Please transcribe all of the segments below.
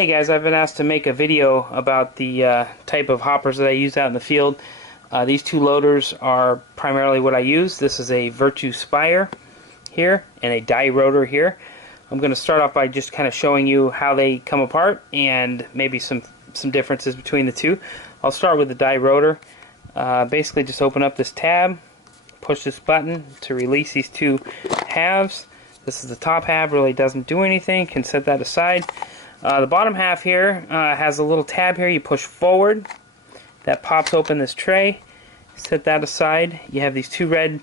Hey guys, I've been asked to make a video about the type of hoppers that I use out in the field. These two loaders are primarily what I use. This is a Virtue Spire here and a die rotor here. I'm going to start off by just kind of showing you how they come apart and maybe some differences between the two. I'll start with the die rotor. Basically just open up this tab, push this button to release these two halves. This is the top half, really doesn't do anything, can set that aside. The bottom half here has a little tab here. You push forward, that pops open this tray, set that aside. You have these two red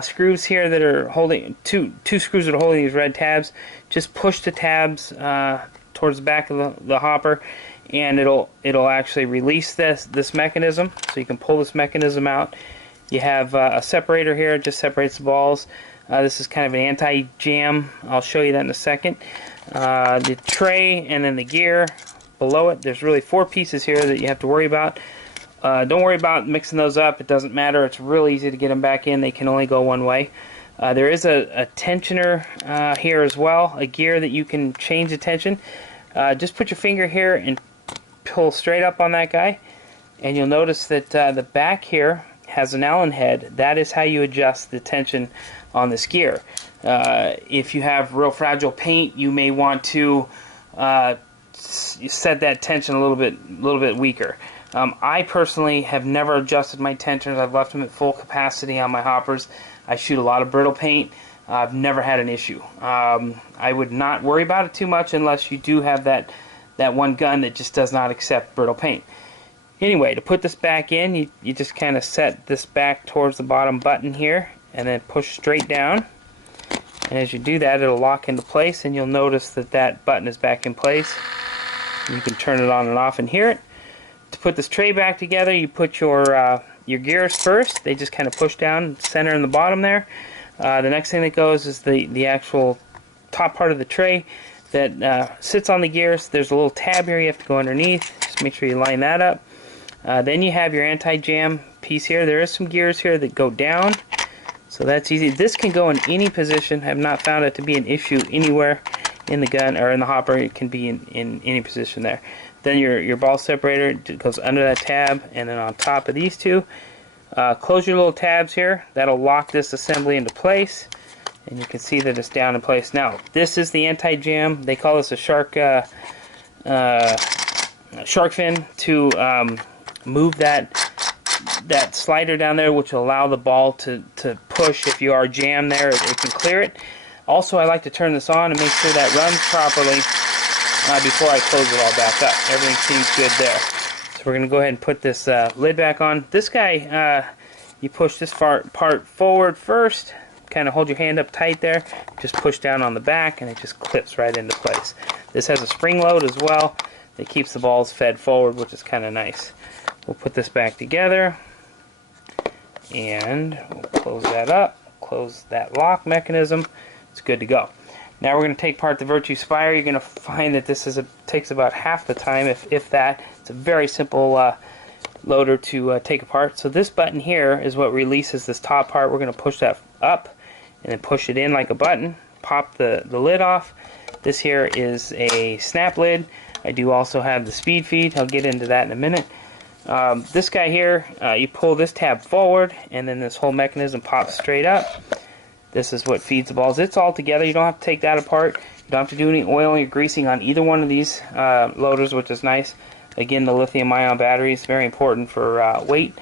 screws here that are holding, two screws that are holding these red tabs. Just push the tabs towards the back of the hopper and it'll actually release this mechanism, so you can pull this mechanism out. You have a separator here, it just separates the balls. This is kind of an anti-jam. I'll show you that in a second. The tray and then the gear below it. There's really 4 pieces here that you have to worry about. Don't worry about mixing those up. It doesn't matter. It's really easy to get them back in. They can only go one way. There is a tensioner here as well, a gear that you can change the tension. Just put your finger here and pull straight up on that guy, and you'll notice that the back here has an Allen head. That is how you adjust the tension on this gear. If you have real fragile paint, you may want to set that tension a little bit weaker. I personally have never adjusted my tensioners. I've left them at full capacity on my hoppers. I shoot a lot of brittle paint. I've never had an issue. I would not worry about it too much unless you do have that one gun that just does not accept brittle paint. Anyway, to put this back in, you just kind of set this back towards the bottom button here and then push straight down. And as you do that, it'll lock into place, and you'll notice that button is back in place. You can turn it on and off and hear it. To put this tray back together, you put your gears first. They just kind of push down, center in the bottom there. The next thing that goes is the actual top part of the tray that sits on the gears. There's a little tab here you have to go underneath. Just make sure you line that up. Then you have your anti-jam piece here. There is some gears here that go down, so that's easy. This can go in any position. I have not found it to be an issue anywhere in the gun or in the hopper. It can be in any position there. Then your ball separator goes under that tab, and then on top of these two. Close your little tabs here. That'll lock this assembly into place, and you can see that it's down in place. Now, this is the anti-jam. They call this a shark fin to move that slider down there, which will allow the ball to push. If you are jammed there, it can clear it. Also, I like to turn this on and make sure that runs properly before I close it all back up. Everything seems good there. So we're going to go ahead and put this lid back on. This guy, you push this part forward first, kind of hold your hand up tight there, just push down on the back, and it just clips right into place. This has a spring load as well that keeps the balls fed forward, which is kind of nice. We'll put this back together, and we'll close that up, close that lock mechanism. It's good to go. Now we're going to take apart the Virtue Spire. You're going to find that this takes about half the time, if that. It's a very simple loader to take apart. So this button here is what releases this top part. We're going to push that up and then push it in like a button. Pop the lid off. This here is a snap lid. I do also have the speed feed. I'll get into that in a minute. This guy here, you pull this tab forward, and then this whole mechanism pops straight up. This is what feeds the balls. It's all together. You don't have to take that apart. You don't have to do any oiling or greasing on either one of these loaders, which is nice. Again, the lithium-ion battery is very important for weight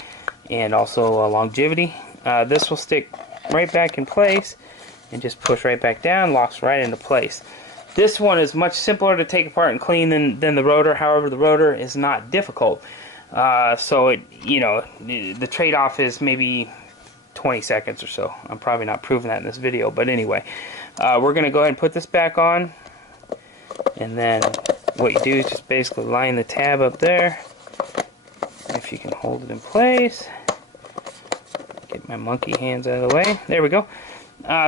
and also longevity. This will stick right back in place and just push right back down, locks right into place. This one is much simpler to take apart and clean than the rotor. However, the rotor is not difficult. So the trade-off is maybe 20 seconds or so. I'm probably not proving that in this video, but anyway, we're going to go ahead and put this back on, and then what you do is just basically line the tab up there. If you can hold it in place, get my monkey hands out of the way. There we go.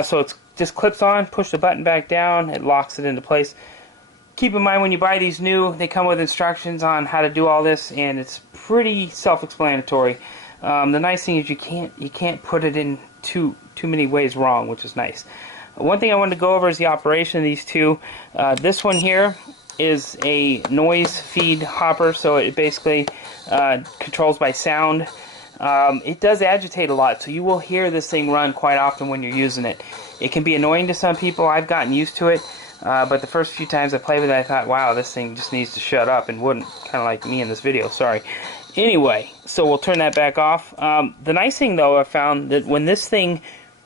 So it just clips on, push the button back down, it locks it into place. Keep in mind, when you buy these new, they come with instructions on how to do all this, and it's pretty self-explanatory. The nice thing is you can't put it in too many ways wrong, which is nice. One thing I wanted to go over is the operation of these two. This one here is a noise feed hopper, so it basically controls by sound. It does agitate a lot, so you will hear this thing run quite often when you're using it. It can be annoying to some people. I've gotten used to it, but the first few times I played with it, I thought, wow, this thing just needs to shut up, and wouldn't, kind of like me in this video, sorry. Anyway, so we'll turn that back off. The nice thing, though, I found that when this thing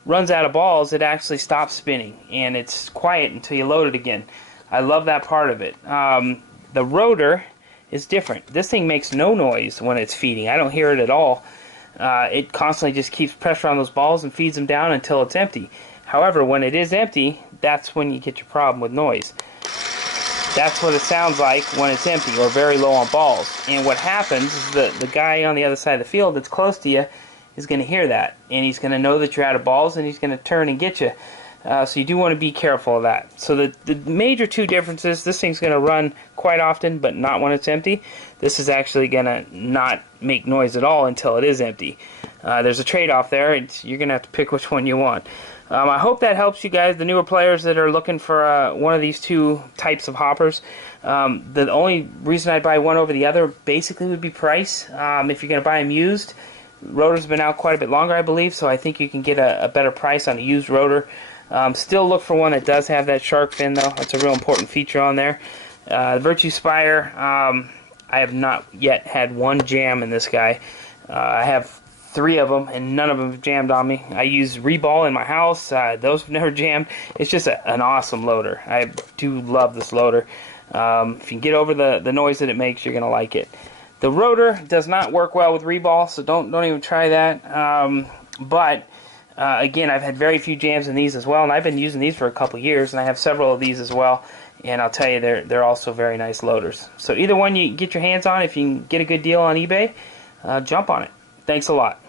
runs out of balls, it actually stops spinning, and it's quiet until you load it again. I love that part of it. The rotor is different. This thing makes no noise when it's feeding. I don't hear it at all. It constantly just keeps pressure on those balls and feeds them down until it's empty. However, when it is empty, that's when you get your problem with noise. That's what it sounds like when it's empty or very low on balls. And what happens is the guy on the other side of the field that's close to you is going to hear that. And he's going to know that you're out of balls, and he's going to turn and get you. So you do want to be careful of that. So the major two differences, this thing's going to run quite often, but not when it's empty. This is actually going to not make noise at all until it is empty. There's a trade-off there. You're going to have to pick which one you want. I hope that helps you guys, the newer players that are looking for one of these two types of hoppers. The only reason I'd buy one over the other basically would be price. If you're going to buy them used, rotor's been out quite a bit longer, I believe, so I think you can get a better price on a used rotor. Still look for one that does have that shark fin, though. That's a real important feature on there. The Virtue Spire, I have not yet had one jam in this guy. I have 3 of them, and none of them have jammed on me. I use Reball in my house. Those have never jammed. It's just an awesome loader. I do love this loader. If you can get over the noise that it makes, you're going to like it. The rotor does not work well with Reball, so don't even try that. Again, I've had very few jams in these as well, and I've been using these for a couple years, and I have several of these as well, and I'll tell you, they're also very nice loaders. So either one you get your hands on, if you can get a good deal on eBay, jump on it. Thanks a lot.